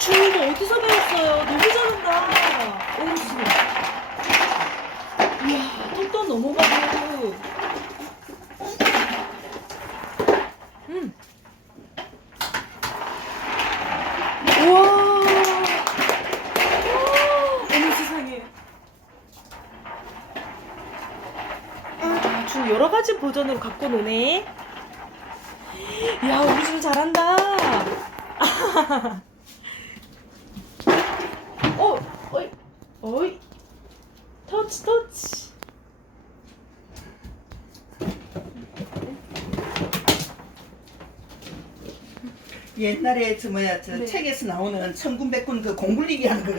주 이거 어디서 배웠어요? 너무 잘한다. 어르신. 이야 똥똥 넘어가고. 음. 아, 버전으로 갖고 노네. 야, 우리 중 잘한다. 어, 어이, 어이, 터치, 터치. 옛날에 저 뭐야 저 네. 책에서 나오는 천군백군 그 공굴리기 하는 거